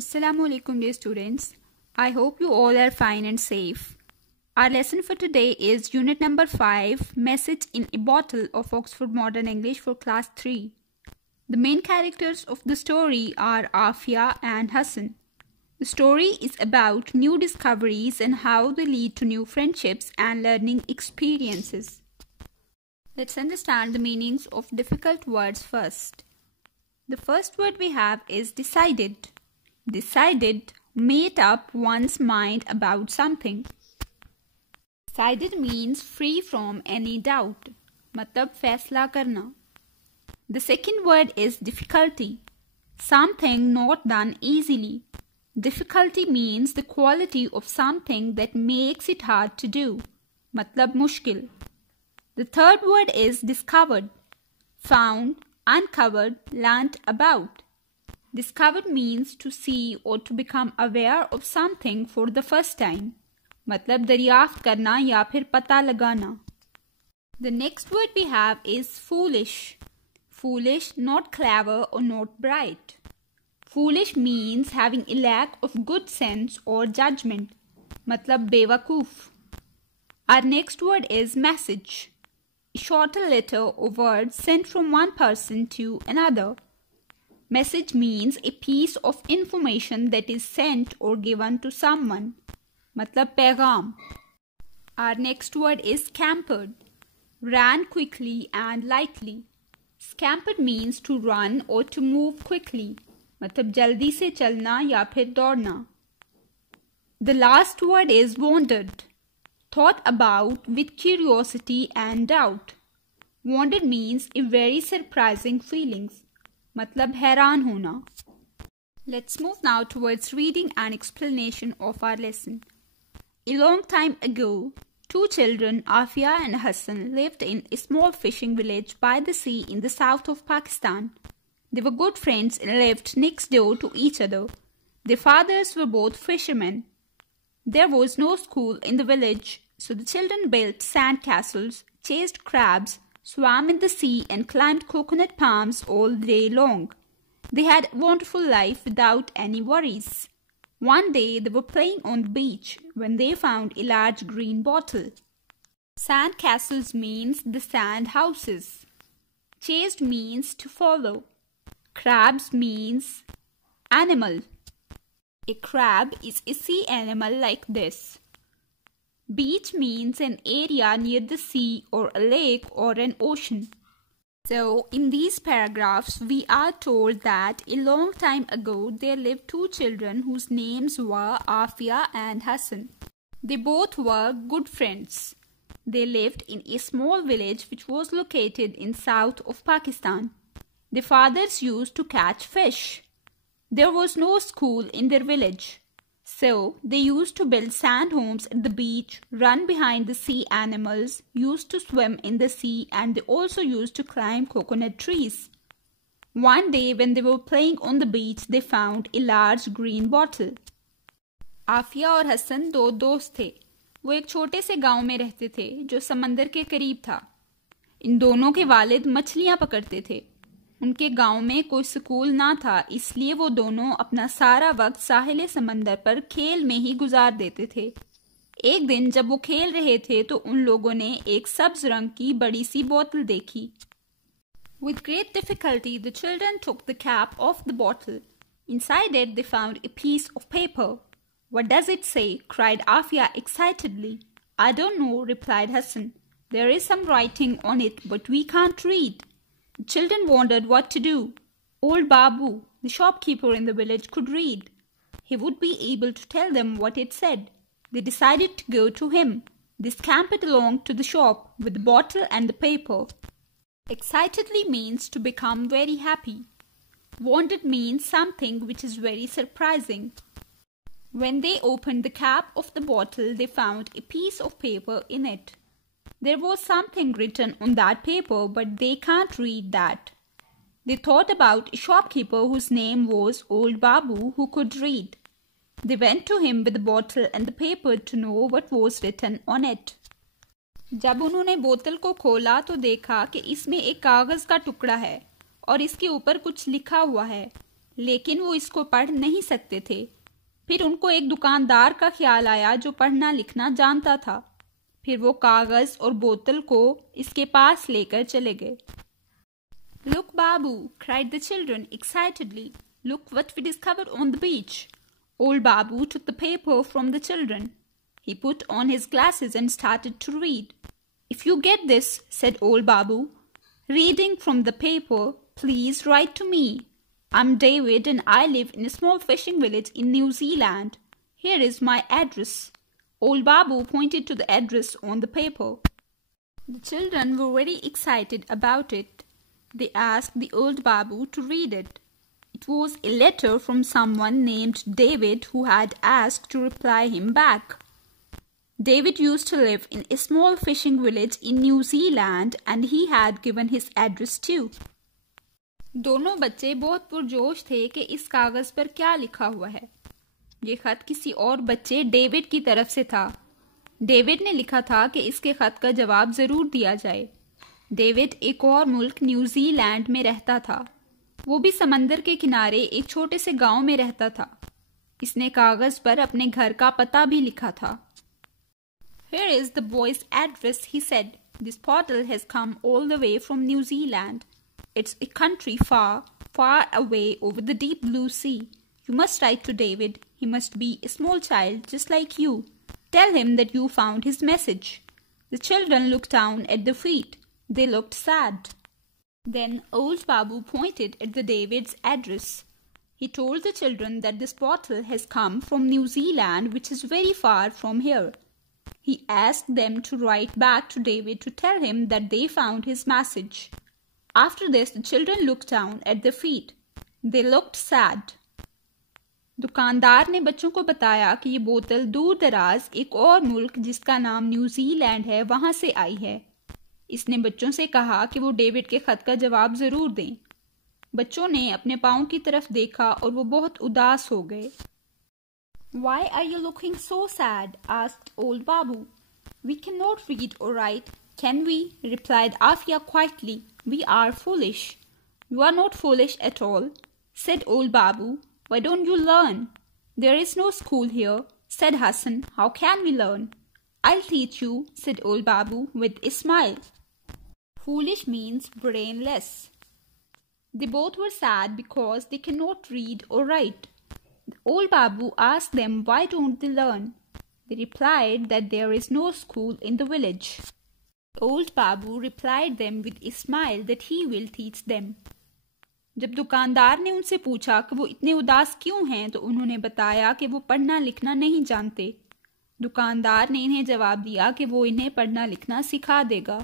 Assalamu alaikum dear students. I hope you all are fine and safe. Our lesson for today is unit number 5, Message in a Bottle of Oxford Modern English for class 3. The main characters of the story are Afia and Hassan. The story is about new discoveries and how they lead to new friendships and learning experiences. Let's understand the meanings of difficult words first. The first word we have is decided. Decided, made up one's mind about something. Decided means free from any doubt, मतलब फैसला करना. The second word is difficulty. Something not done easily. Difficulty means the quality of something that makes it hard to do, मतलब मुश्किल. The third word is discovered. Found, uncovered, learnt about. Discovered means to see or to become aware of something for the first time. मतलब दरियाफ्त करना या फिर पता लगाना. The next word we have is foolish. Foolish, not clever or not bright. Foolish means having a lack of good sense or judgment. मतलब बेवकूफ. Our next word is message. A shorter letter or word sent from one person to another. Message means a piece of information that is sent or given to someone. मतलब पैगाम. Our next word is scampered. Ran quickly and lightly. Scampered means to run or to move quickly. मतलब जल्दी से चलना या फिर दौड़ना. The last word is wondered. Thought about with curiosity and doubt. Wondered means a very surprising feelings. मतलब हैरान होना. Let's move now towards reading and explanation of our lesson. A long time ago, two children, Afia and Hassan, lived in a small fishing village by the sea in the south of Pakistan. They were good friends and lived next door to each other. Their fathers were both fishermen. There was no school in the village, so the children built sand castles, chased crabs, swam in the sea and climbed coconut palms all day long. They had a wonderful life without any worries. One day they were playing on the beach when they found a large green bottle. Sand castles means the sand houses. Chased means to follow. Crabs means animal. A crab is a sea animal like this. Beach means an area near the sea or a lake or an ocean. So, in these paragraphs, we are told that a long time ago there lived two children whose names were Afia and Hassan. They both were good friends. They lived in a small village which was located in south of Pakistan. Their fathers used to catch fish. There was no school in their village. So, they used to build sand homes at the beach, run behind the sea animals, used to swim in the sea, and they also used to climb coconut trees. One day when they were playing on the beach, they found a large green bottle. Aafia और हसन दो दोस्त थे. वो एक छोटे से गांव में रहते थे जो समंदर के करीब था. इन दोनों के वालिद मछलियां पकड़ते थे. उनके गांव में कोई स्कूल ना था, इसलिए वो दोनों अपना सारा वक्त साहिल समंदर पर खेल में ही गुजार देते थे. एक दिन जब वो खेल रहे थे तो उन लोगों ने एक सब्ज रंग की बड़ी सी बोतल देखी. With great difficulty, the children took the cap off the bottle. Inside it, they found a piece of paper. What does it say? Cried Afia excitedly. I don't know, replied Hassan. There is some writing on it, but we can't read. The children wondered what to do. Old Babu, the shopkeeper in the village, could read. He would be able to tell them what it said. They decided to go to him. They scampered along to the shop with the bottle and the paper. Excitedly means to become very happy. Wondered means something which is very surprising. When they opened the cap of the bottle, they found a piece of paper in it. There was something written on that paper, but they can't read that. They thought about a shopkeeper whose name was Old Babu who could read. They went to him with the bottle and the paper to know what was written on it. जब उन्होंने बोतल को खोला तो देखा कि इसमें एक कागज का टुकड़ा है और इसके ऊपर कुछ लिखा हुआ है. लेकिन वो इसको पढ़ नहीं सकते थे। फिर उनको एक दुकानदार का ख्याल आया जो पढ़ना लिखना जानता था। फिर वो कागज और बोतल को इसके पास लेकर चले गए। Look, Babu, cried the children excitedly. Look what we discovered on the beach. Old Babu took the paper from the children. He put on his glasses and started to read. If you get this, said old Babu, reading from the paper, please write to me. I'm David and I live in a small fishing village in New Zealand. Here is my address. Old Babu pointed to the address on the paper. The children were very excited about it. They asked the old Babu to read it. It was a letter from someone named David who had asked to reply him back. David used to live in a small fishing village in New Zealand and he had given his address too. दोनों बच्चे बहुत पुरजोश थे कि इस कागज पर क्या लिखा हुआ है। ये खत किसी और बच्चे डेविड की तरफ से था। डेविड ने लिखा था कि इसके खत का जवाब जरूर दिया जाए। डेविड एक और मुल्क न्यूजीलैंड में रहता था। वो भी समंदर के किनारे एक छोटे से गांव में रहता था। इसने कागज पर अपने घर का पता भी लिखा था। Here is the boy's address, he said. This portal has come all the way from New Zealand. It's a country far, far away over the deep blue sea. You must write to David. He must be a small child just like you. Tell him that you found his message. The children looked down at the feet. They looked sad. Then old Babu pointed at the David's address. He told the children that this portal has come from New Zealand, which is very far from here. He asked them to write back to David to tell him that they found his message. After this, the children looked down at their feet. They looked sad. दुकानदार ने बच्चों को बताया कि ये बोतल दूर दराज एक और मुल्क जिसका नाम न्यूजीलैंड है वहां से आई है। इसने बच्चों से कहा कि वो डेविड के खत का जवाब जरूर दें। बच्चों ने अपने पाँव की तरफ देखा और वो बहुत उदास हो गए। Why are you looking so sad? asked old Babu. We cannot read or write, can we? replied Afia quietly. We are foolish. You are not foolish at all, said old Babu. Why don't you learn? There is no school here, said Hassan. How can we learn? I'll teach you, said old Babu with a smile. Foolish means brainless. They both were sad because they cannot read or write. The old Babu asked them why don't they learn. They replied that there is no school in the village. Old Babu replied them with a smile that he will teach them. जब दुकानदार ने उनसे पूछा कि वो इतने उदास क्यों हैं तो उन्होंने बताया कि वो पढ़ना लिखना नहीं जानते। दुकानदार ने इन्हें जवाब दिया कि वो इन्हें पढ़ना लिखना सिखा देगा।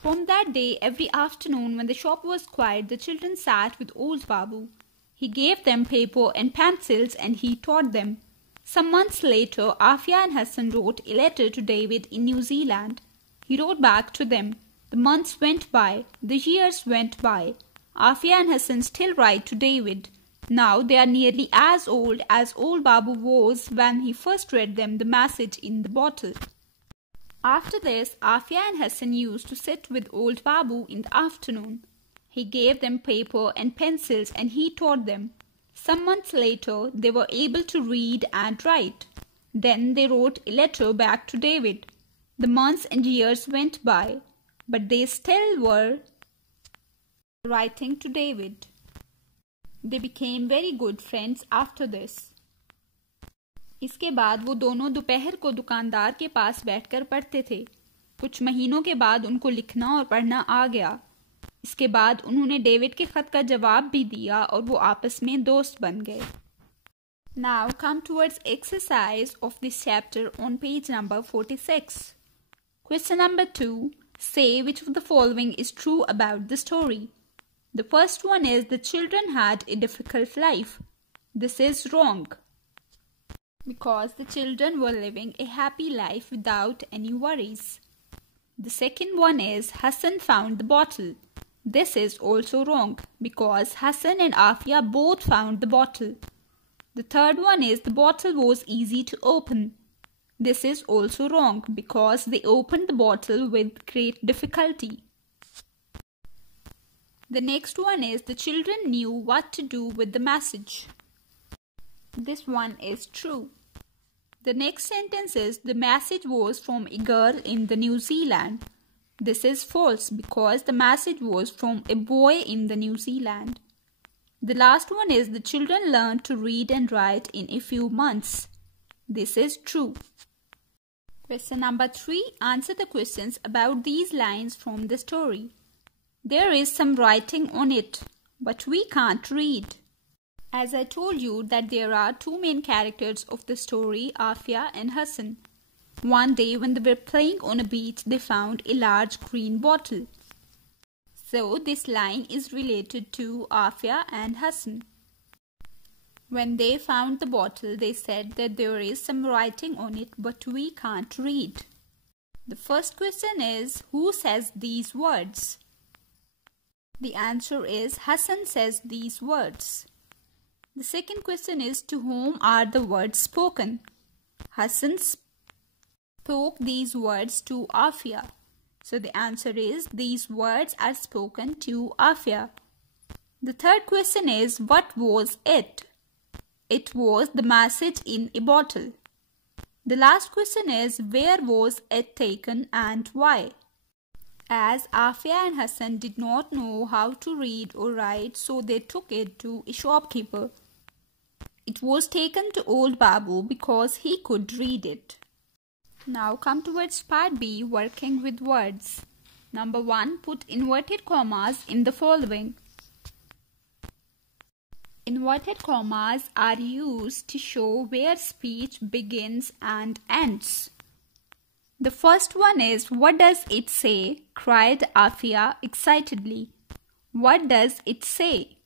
From that day, every afternoon when the shop was quiet, the children sat with old Babu. He gave them paper and pencils and he taught them. Some months later, Afia and Hassan wrote a letter to David in New Zealand. He wrote back to them. The months went by. The years went by. Afia and Hassan still write to David. Now they are nearly as old Babu was when he first read them the message in the bottle. After this, Afia and Hassan used to sit with old Babu in the afternoon. He gave them paper and pencils and he taught them. Some months later, they were able to read and write. Then they wrote a letter back to David. The months and years went by, but they still were writing to David. They became very good friends after this. इसके बाद वो दोनों दोपहर को दुकानदार के पास बैठकर पढ़ते थे। कुछ महीनों के बाद उनको लिखना और पढ़ना आ गया। इसके बाद उन्होंने डेविड के खत का जवाब भी दिया और वो आपस में दोस्त बन गए। Now come towards exercise of this chapter on page number 46. Question number 2. Say which of the following is true about the story. The first one is the children had a difficult life. This is wrong, because the children were living a happy life without any worries. The second one is Hassan found the bottle. This is also wrong, because Hassan and Afia both found the bottle. The third one is the bottle was easy to open. This is also wrong, because they opened the bottle with great difficulty. The next one is the children knew what to do with the message. This one is true. The next sentence is the message was from a girl in the New Zealand. This is false because the message was from a boy in the New Zealand. The last one is the children learned to read and write in a few months. This is true. Question number 3. Answer the questions about these lines from the story. There is some writing on it, but we can't read. As I told you that there are two main characters of the story, Afia and Hassan. One day when they were playing on a beach, they found a large green bottle. So this line is related to Afia and Hassan. When they found the bottle, they said that there is some writing on it, but we can't read. The first question is, who says these words? The answer is Hassan says these words. The second question is, to whom are the words spoken? Hassan spoke these words to Afia. So the answer is, these words are spoken to Afia. The third question is, what was it? It was the message in a bottle. The last question is, where was it taken and why? As Afia and Hassan did not know how to read or write, so they took it to a shopkeeper. It was taken to old Babu because he could read it. Now come towards part B, working with words. Number 1. Put inverted commas in the following. Inverted commas are used to show where speech begins and ends. The first one is, what does it say? Cried Afia excitedly. What does it say?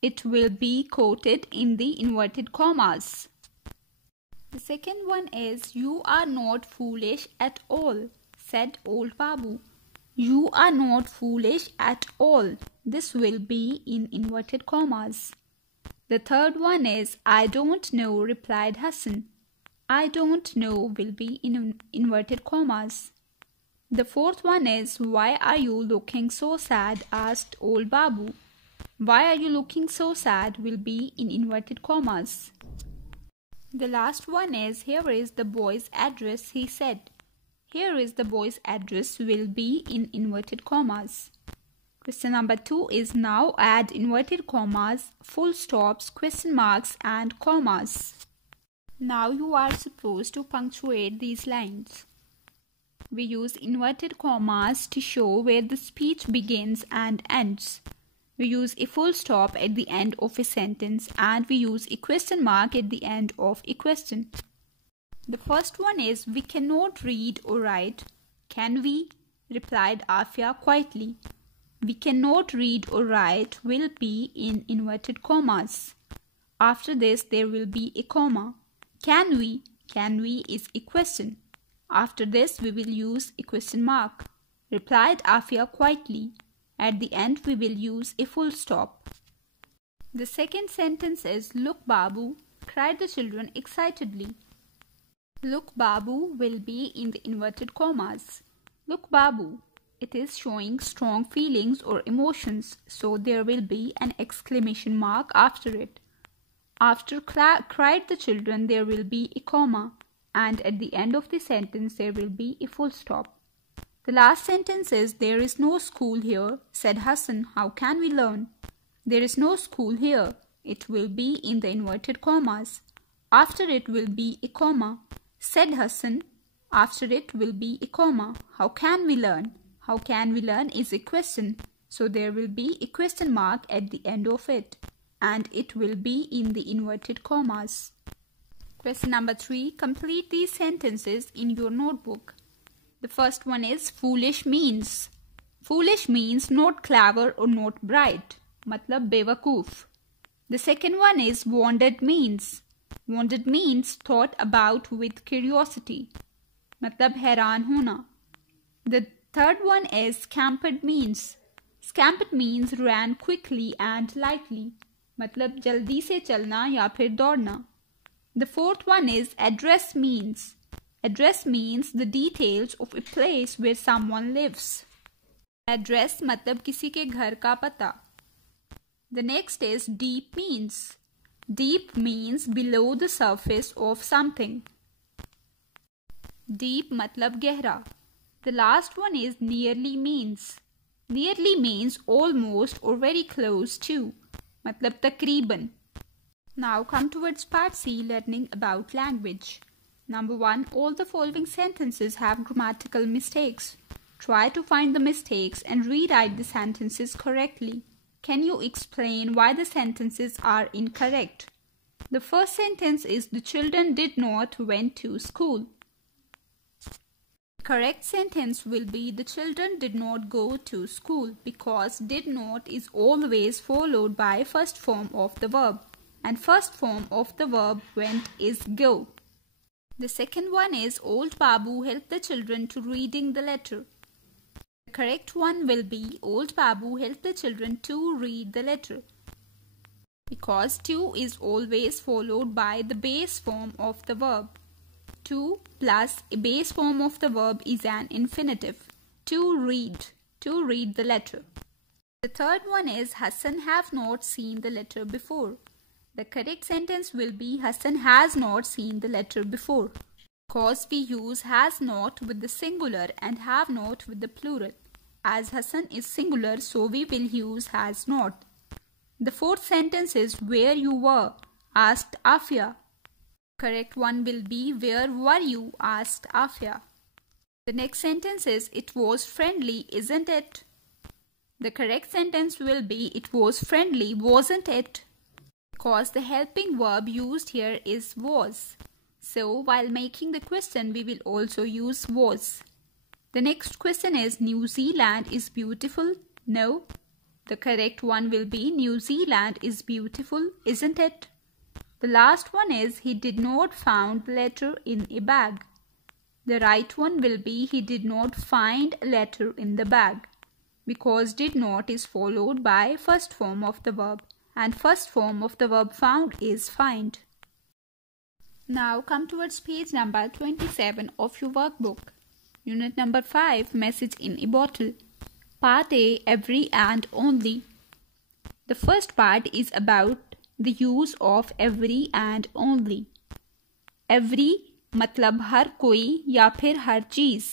It will be quoted in the inverted commas. The second one is, you are not foolish at all, said old Babu. You are not foolish at all. This will be in inverted commas. The third one is, I don't know, replied Hassan. I don't know will be in inverted commas. The fourth one is, why are you looking so sad? Asked old Babu. Why are you looking so sad will be in inverted commas. The last one is, here is the boy's address, he said. Here is the boy's address will be in inverted commas. Question number 2 is, now add inverted commas, full stops, question marks and commas. Now you are supposed to punctuate these lines. We use inverted commas to show where the speech begins and ends. We use a full stop at the end of a sentence and we use a question mark at the end of a question. The first one is, we cannot read or write. Can we? Replied Afia quietly. We cannot read or write will be in inverted commas. After this there will be a comma. Can we? Can we is a question. After this we will use a question mark. Replied Afia quietly. At the end we will use a full stop. The second sentence is, look Babu, cried the children excitedly. Look Babu will be in the inverted commas. Look Babu. It is showing strong feelings or emotions, so there will be an exclamation mark after it. After cried the children there will be a comma, and at the end of the sentence there will be a full stop. The last sentence is, there is no school here, said Hassan. How can we learn? There is no school here. It will be in the inverted commas. After it will be a comma, said Hassan. After it will be a comma. How can we learn? How can we learn is a question. So there will be a question mark at the end of it. And it will be in the inverted commas. Question number 3. Complete these sentences in your notebook. The first one is, foolish means. Foolish means not clever or not bright. Matlab bewakoof. The second one is, wondered means. Wondered means thought about with curiosity. Matlab हैरान होना. The third one is, scampered means. Scampered means ran quickly and lightly. मतलब जल्दी से चलना या फिर दौड़ना. The fourth one is, address means. Address means the details of a place where someone lives. Address मतलब किसी के घर का पता. The next is deep means. Deep means below the surface of something. Deep मतलब गहरा. The last one is nearly means. Nearly means almost or very close to. मतलब तकरीबन. Now come towards part C, learning about language. Number 1. All the following sentences have grammatical mistakes. Try to find the mistakes and rewrite the sentences correctly. Can you explain why the sentences are incorrect? The first sentence is the children did not went to school. Correct sentence will be the children did not go to school because did not is always followed by first form of the verb and first form of the verb went is go. The second one is old Babu helped the children to reading the letter. The correct one will be old Babu helped the children to read the letter because to is always followed by the base form of the verb. To plus a base form of the verb is an infinitive. To read the letter. The third one is Hassan have not seen the letter before. The correct sentence will be Hassan has not seen the letter before because we use has not with the singular and have not with the plural. As Hassan is singular, so we will use has not. The fourth sentence is where you were, asked Afia. Correct one will be where were you, asked Afia. The next sentence is it was friendly, isn't it? The correct sentence will be it was friendly, wasn't it? Because the helping verb used here is was. So while making the question we will also use was. The next question is New Zealand is beautiful? No. The correct one will be New Zealand is beautiful, isn't it? The last one is he did not found the letter in a bag. The right one will be he did not find a letter in the bag because did not is followed by first form of the verb and first form of the verb found is find. Now come towards page number 27 of your workbook. Unit number 5, message in a bottle. Part A, every and only. The first part is about the use of every and only. Every मतलब हर कोई या फिर हर चीज़.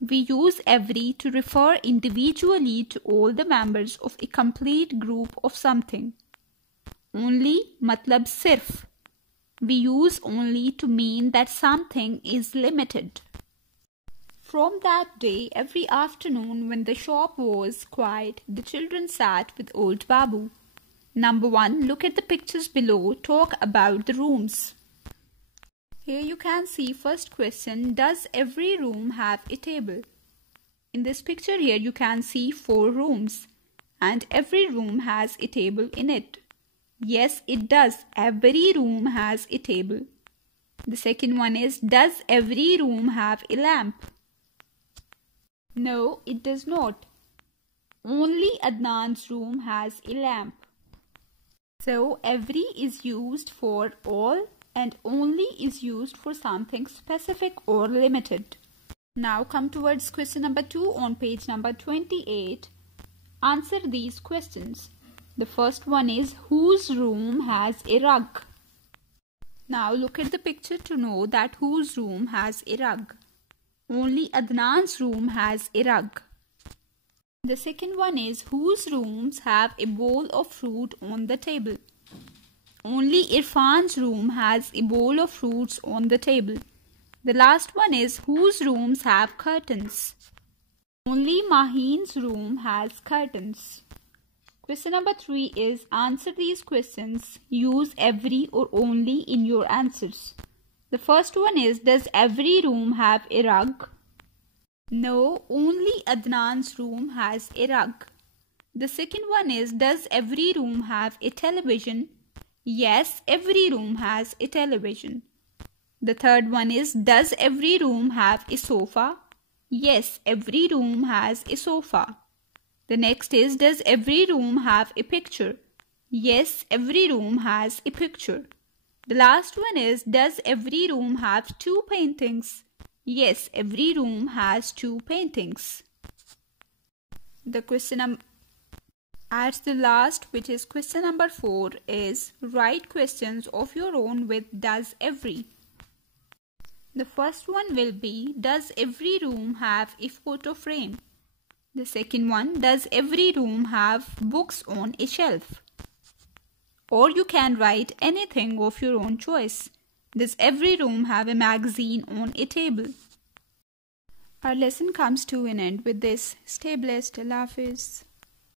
We use every to refer individually to all the members of a complete group of something. Only मतलब सिर्फ. We use only to mean that something is limited. From that day, every afternoon when the shop was quiet, the children sat with old Babu. Number 1. Look at the pictures below. Talk about the rooms. Here you can see first question. Does every room have a table? In this picture here you can see 4 rooms and every room has a table in it. Yes, it does. Every room has a table. The second one is, does every room have a lamp? No, it does not. Only Adnan's room has a lamp. So, every is used for all and only is used for something specific or limited. Now come towards question number 2 on page number 28. Answer these questions. The first one is, whose room has a rug? Now look at the picture to know that whose room has a rug. Only Adnan's room has a rug. The second one is, whose rooms have a bowl of fruit on the table? Only Irfan's room has a bowl of fruits on the table. The last one is, whose rooms have curtains? Only Maheen's room has curtains. Question number 3 is, answer these questions. Use every or only in your answers. The first one is, does every room have a rug? No, only Adnan's room has a rug. The second one is, does every room have a television? Yes, every room has a television. The third one is, does every room have a sofa? Yes, every room has a sofa. The next is, does every room have a picture? Yes, every room has a picture. The last one is, does every room have 2 paintings? Yes, every room has 2 paintings. The question at the last, which is question number 4, is write questions of your own with does every. The first one will be, does every room have a photo frame? The second one, does every room have books on a shelf? Or you can write anything of your own choice. Does every room have a magazine on a table? Our lesson comes to an end with this. Stay blessed. Allah Hafiz.